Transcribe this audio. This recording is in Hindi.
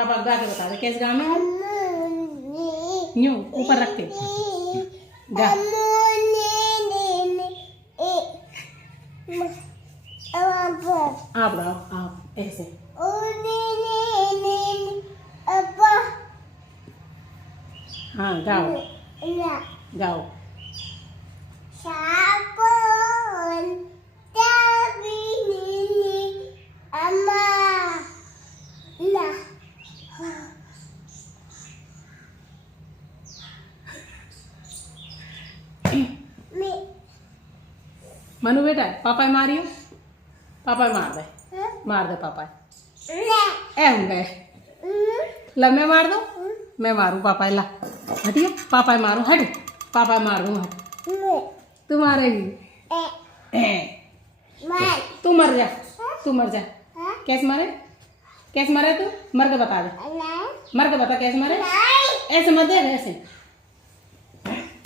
पापा गा के बता दे कैसे गाना है। यूं ऊपर रखते गा। आप गाओ आप ऐसे। हाँ गाओ गाओ। मनु बेटा पापा मारियो, पापा मार दे पापा ए हूँ गए ला मैं मार दूँ, मैं मारूँ पापा ला हटियो पापा मारूँ हट पापा मार दूँ हट तू मारेगी तू मर जा कैसे मारे तू मर के बता दे मर के बता कैसे मारे ऐसे मत दे ऐसे